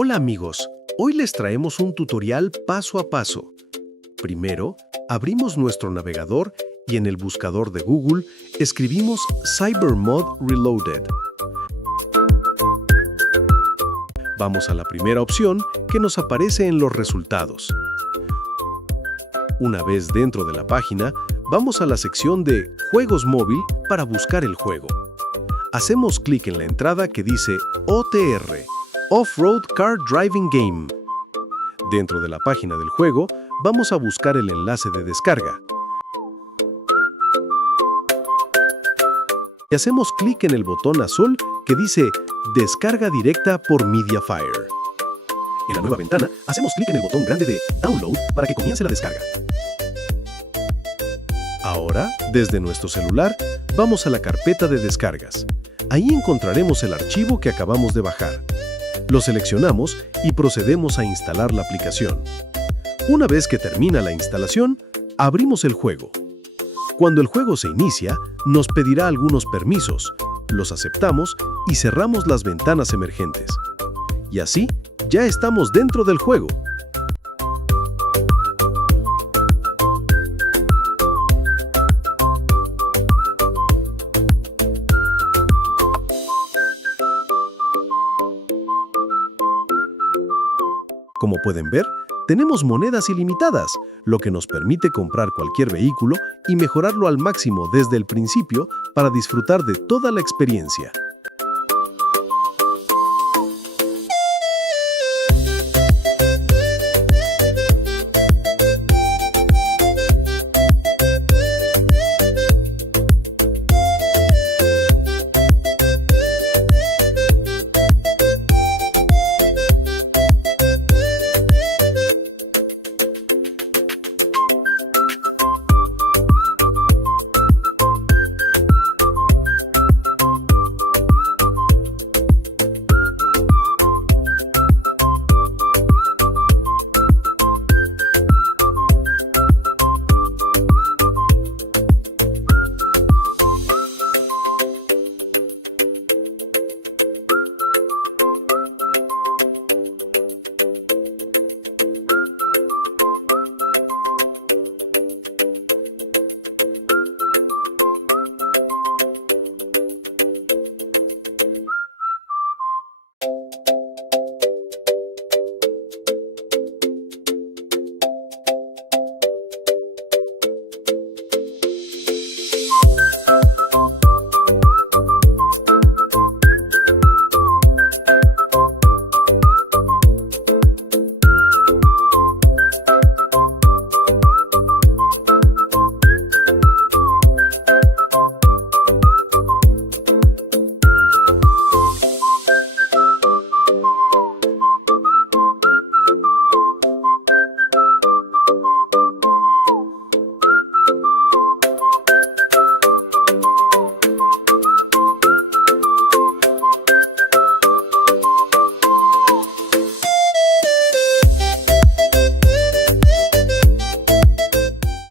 Hola amigos, hoy les traemos un tutorial paso a paso. Primero, abrimos nuestro navegador y en el buscador de Google escribimos CyberMods Reloaded. Vamos a la primera opción que nos aparece en los resultados. Una vez dentro de la página, vamos a la sección de Juegos móvil para buscar el juego. Hacemos clic en la entrada que dice OTR, Offroad Car Driving Game. Dentro de la página del juego, vamos a buscar el enlace de descarga. Y hacemos clic en el botón azul que dice Descarga directa por Mediafire. En la nueva ventana, hacemos clic en el botón grande de Download para que comience la descarga. Ahora, desde nuestro celular, vamos a la carpeta de descargas. Ahí encontraremos el archivo que acabamos de bajar. Lo seleccionamos y procedemos a instalar la aplicación. Una vez que termina la instalación, abrimos el juego. Cuando el juego se inicia, nos pedirá algunos permisos, los aceptamos y cerramos las ventanas emergentes. Y así, ya estamos dentro del juego. Como pueden ver, tenemos monedas ilimitadas, lo que nos permite comprar cualquier vehículo y mejorarlo al máximo desde el principio para disfrutar de toda la experiencia.